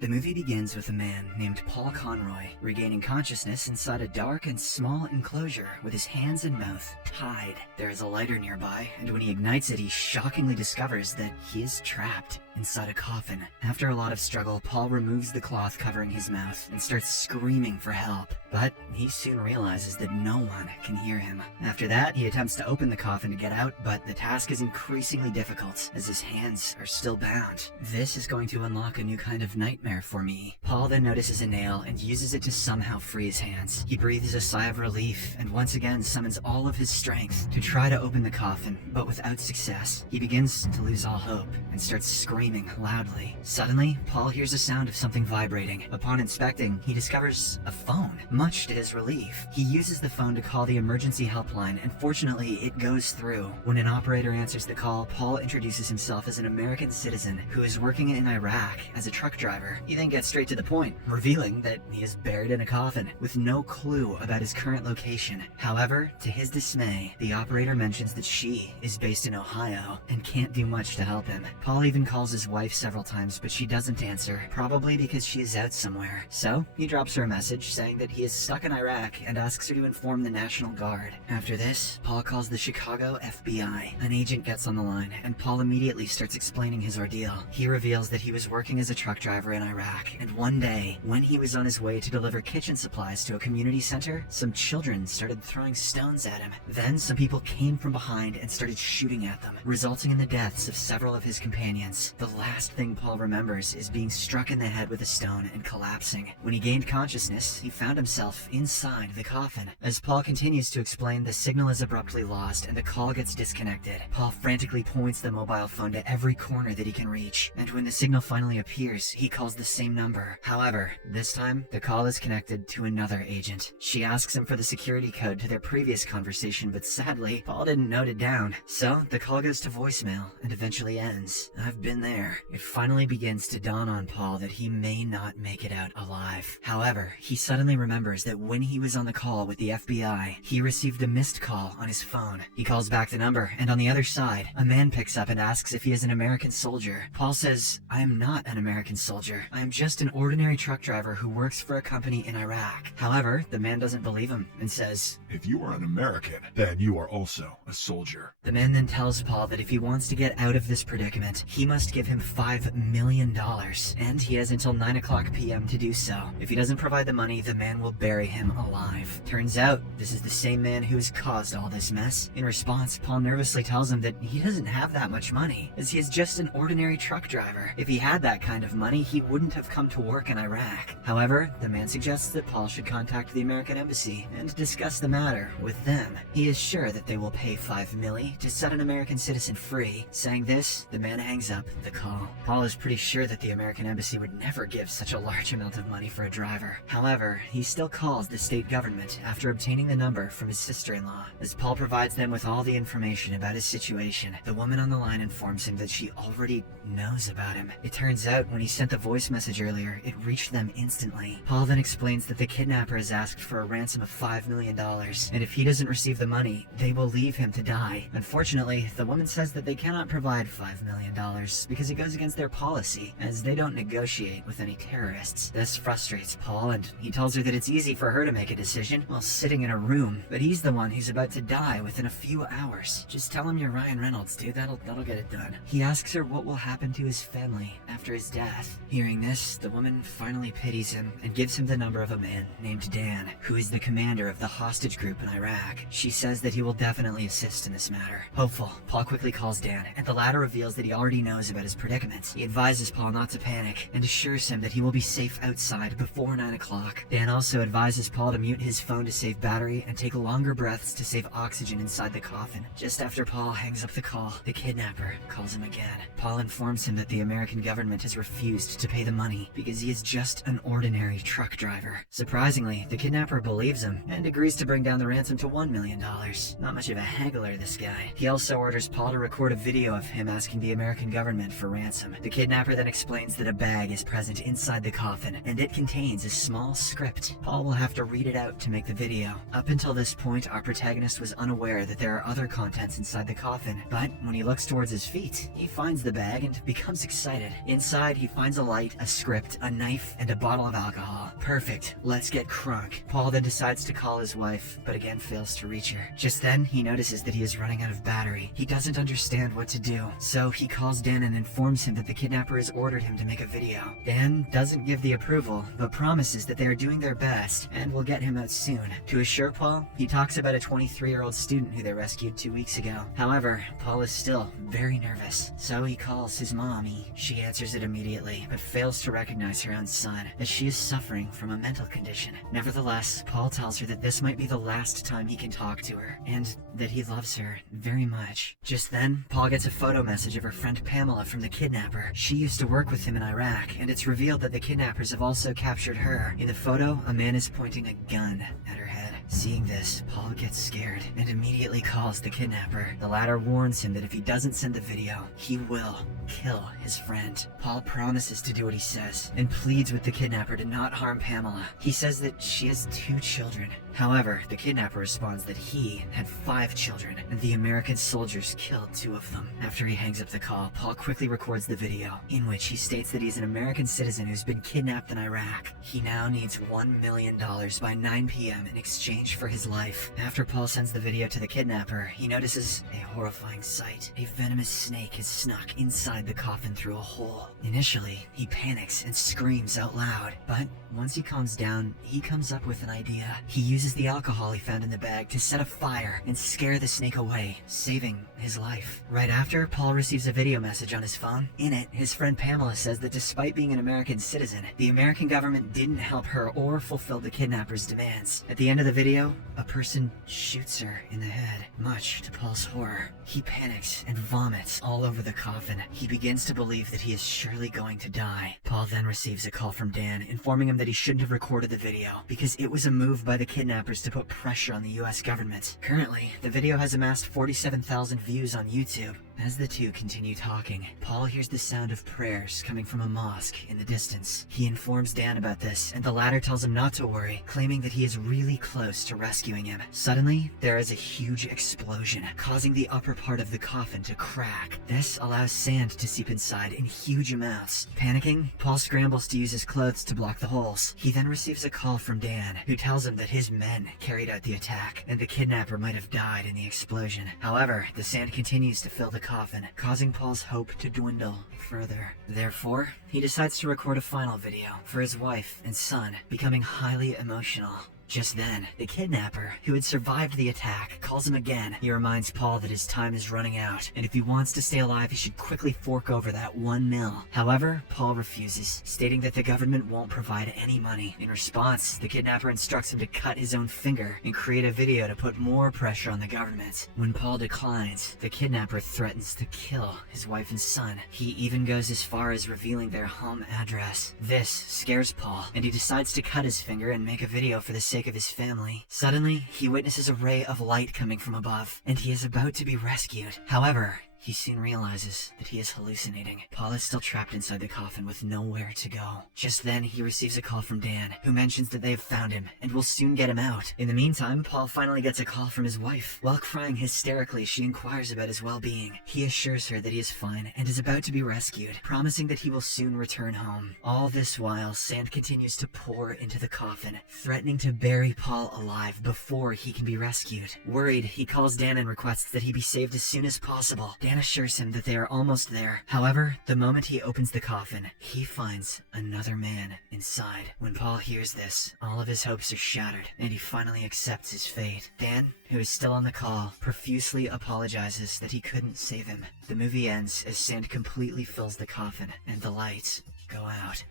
The movie begins with a man named Paul Conroy regaining consciousness inside a dark and small enclosure with his hands and mouth tied. There is a lighter nearby, and when he ignites it, he shockingly discovers that he is trapped inside a coffin. After a lot of struggle, Paul removes the cloth covering his mouth and starts screaming for help. But he soon realizes that no one can hear him. After that, he attempts to open the coffin to get out, but the task is increasingly difficult as his hands are still bound. This is going to unlock a new kind of nightmare for me. Paul then notices a nail and uses it to somehow free his hands. He breathes a sigh of relief and once again summons all of his strength to try to open the coffin, but without success. He begins to lose all hope and starts screaming loudly. Suddenly, Paul hears a sound of something vibrating. Upon inspecting, he discovers a phone. Much to his relief, he uses the phone to call the emergency helpline, and fortunately, it goes through. When an operator answers the call, Paul introduces himself as an American citizen who is working in Iraq as a truck driver. He then gets straight to the point, revealing that he is buried in a coffin with no clue about his current location. However, to his dismay, the operator mentions that she is based in Ohio and can't do much to help him. Paul even calls his wife several times, but she doesn't answer, probably because she is out somewhere. So, he drops her a message saying that he is stuck in Iraq and asks her to inform the National Guard. After this, Paul calls the Chicago FBI. An agent gets on the line, and Paul immediately starts explaining his ordeal. He reveals that he was working as a truck driver in Iraq, and one day, when he was on his way to deliver kitchen supplies to a community center, some children started throwing stones at him. Then some people came from behind and started shooting at them, resulting in the deaths of several of his companions. The last thing Paul remembers is being struck in the head with a stone and collapsing. When he gained consciousness, he found himself inside the coffin. As Paul continues to explain, the signal is abruptly lost and the call gets disconnected. Paul frantically points the mobile phone to every corner that he can reach, and when the signal finally appears, he calls the same number. However, this time, the call is connected to another agent. She asks him for the security code to their previous conversation, but sadly, Paul didn't note it down. So, the call goes to voicemail and eventually ends. I've been there. It finally begins to dawn on Paul that he may not make it out alive. However, he suddenly remembers that when he was on the call with the FBI, he received a missed call on his phone. He calls back the number, and on the other side, a man picks up and asks if he is an American soldier. Paul says, "I am not an American soldier. I am just an ordinary truck driver who works for a company in Iraq." However, the man doesn't believe him and says, "If you are an American, then you are also a soldier." The man then tells Paul that if he wants to get out of this predicament, he must give him $5 million, and he has until 9:00 p.m. to do so. If he doesn't provide the money, the man will bury him alive. Turns out, this is the same man who has caused all this mess. In response, Paul nervously tells him that he doesn't have that much money, as he is just an ordinary truck driver. If he had that kind of money, he wouldn't have come to work in Iraq. However, the man suggests that Paul should contact the American embassy and discuss the matter with them. He is sure that they will pay $5 million to set an American citizen free. Saying this, the man hangs up the call. Paul is pretty sure that the American embassy would never give such a large amount of money for a driver. However, he still calls the state government after obtaining the number from his sister-in-law. As Paul provides them with all the information about his situation, the woman on the line informs him that she already knows about him. It turns out when he sent the voice message earlier, it reached them instantly. Paul then explains that the kidnapper has asked for a ransom of $5 million, and if he doesn't receive the money, they will leave him to die. Unfortunately, the woman says that they cannot provide $5 million because it goes against their policy, as they don't negotiate with any terrorists. This frustrates Paul, and he tells her that it's easy for her to make a decision while sitting in a room, but he's the one who's about to die within a few hours. Just tell him you're Ryan Reynolds, dude. That'll get it done. He asks her what will happen to his family after his death. Hearing this, the woman finally pities him and gives him the number of a man named Dan, who is the commander of the hostage group in Iraq. She says that he will definitely assist in this matter. Hopeful, Paul quickly calls Dan, and the latter reveals that he already knows about his predicament. He advises Paul not to panic and assures him that he will be safe outside before 9:00. Dan also advises Paul to mute his phone to save battery and take longer breaths to save oxygen inside the coffin. Just after Paul hangs up the call, the kidnapper calls him again. Paul informs him that the American government has refused to pay the money because he is just an ordinary truck driver. Surprisingly, the kidnapper believes him and agrees to bring down the ransom to $1 million. Not much of a haggler, this guy. He also orders Paul to record a video of him asking the American government for ransom. The kidnapper then explains that a bag is present inside the coffin, and it contains a small script. Paul will have to read it out to make the video. Up until this point, our protagonist was unaware that there are other contents inside the coffin, but when he looks towards his feet, he finds the bag and becomes excited. Inside, he finds a light, a script, a knife, and a bottle of alcohol. Perfect, let's get crunk. Paul then decides to call his wife, but again fails to reach her. Just then, he notices that he is running out of battery. He doesn't understand what to do, so he calls Dan and informs him that the kidnapper has ordered him to make a video. Dan doesn't give the approval, but promises that they are doing their best and will get him out soon. To assure Paul, he talks about a 23-year-old student who they rescued 2 weeks ago. However, Paul is still very nervous, so he calls his mommy. She answers it immediately, but fails to recognize her own son, as she is suffering from a mental condition. Nevertheless, Paul tells her that this might be the last time he can talk to her, and that he loves her very much. Just then, Paul gets a photo message of her friend Pamela from the kidnapper. She used to work with him in Iraq, and it's revealed that the kidnappers have also captured her. In the photo, a man is pointing a gun at her head. Seeing this, Paul gets scared and immediately calls the kidnapper. The latter warns him that if he doesn't send the video, he will kill his friend. Paul promises to do what he says and pleads with the kidnapper to not harm Pamela. He says that she has 2 children. However, the kidnapper responds that he had 5 children, and the American soldiers killed 2 of them. After he hangs up the call, Paul quickly records the video, in which he states that he's an American citizen who's been kidnapped in Iraq. He now needs $1 million by 9 p.m. in exchange for his life. After Paul sends the video to the kidnapper, he notices a horrifying sight. A venomous snake has snuck inside the coffin through a hole. Initially, he panics and screams out loud, but once he calms down, he comes up with an idea. He uses the alcohol he found in the bag to set a fire and scare the snake away, saving his life. Right after, Paul receives a video message on his phone. In it, his friend Pamela says that despite being an American citizen, the American government didn't help her or fulfill the kidnapper's demands. At the end of the video, a person shoots her in the head. Much to Paul's horror, he panics and vomits all over the coffin. He begins to believe that he is surely going to die. Paul then receives a call from Dan, informing him that he shouldn't have recorded the video because it was a move by the kidnappers to put pressure on the US government. Currently, the video has amassed 47,000 views on YouTube. As the two continue talking, Paul hears the sound of prayers coming from a mosque in the distance. He informs Dan about this, and the latter tells him not to worry, claiming that he is really close to rescuing him. Suddenly, there is a huge explosion, causing the upper part of the coffin to crack. This allows sand to seep inside in huge amounts. Panicking, Paul scrambles to use his clothes to block the holes. He then receives a call from Dan, who tells him that his men carried out the attack, and the kidnapper might have died in the explosion. However, the sand continues to fill the coffin, causing Paul's hope to dwindle further. Therefore, he decides to record a final video for his wife and son, becoming highly emotional. Just then, the kidnapper, who had survived the attack, calls him again. He reminds Paul that his time is running out, and if he wants to stay alive, he should quickly fork over that $1 million. However, Paul refuses, stating that the government won't provide any money. In response, the kidnapper instructs him to cut his own finger and create a video to put more pressure on the government. When Paul declines, the kidnapper threatens to kill his wife and son. He even goes as far as revealing their home address. This scares Paul, and he decides to cut his finger and make a video for the sake of his family. Suddenly, he witnesses a ray of light coming from above, and he is about to be rescued. However, he soon realizes that he is hallucinating. Paul is still trapped inside the coffin with nowhere to go. Just then, he receives a call from Dan, who mentions that they have found him and will soon get him out. In the meantime, Paul finally gets a call from his wife. While crying hysterically, she inquires about his well-being. He assures her that he is fine and is about to be rescued, promising that he will soon return home. All this while, sand continues to pour into the coffin, threatening to bury Paul alive before he can be rescued. Worried, he calls Dan and requests that he be saved as soon as possible. Dan assures him that they are almost there. However, the moment he opens the coffin, he finds another man inside. When Paul hears this, all of his hopes are shattered, and he finally accepts his fate. Dan, who is still on the call, profusely apologizes that he couldn't save him. The movie ends as sand completely fills the coffin, and the lights go out.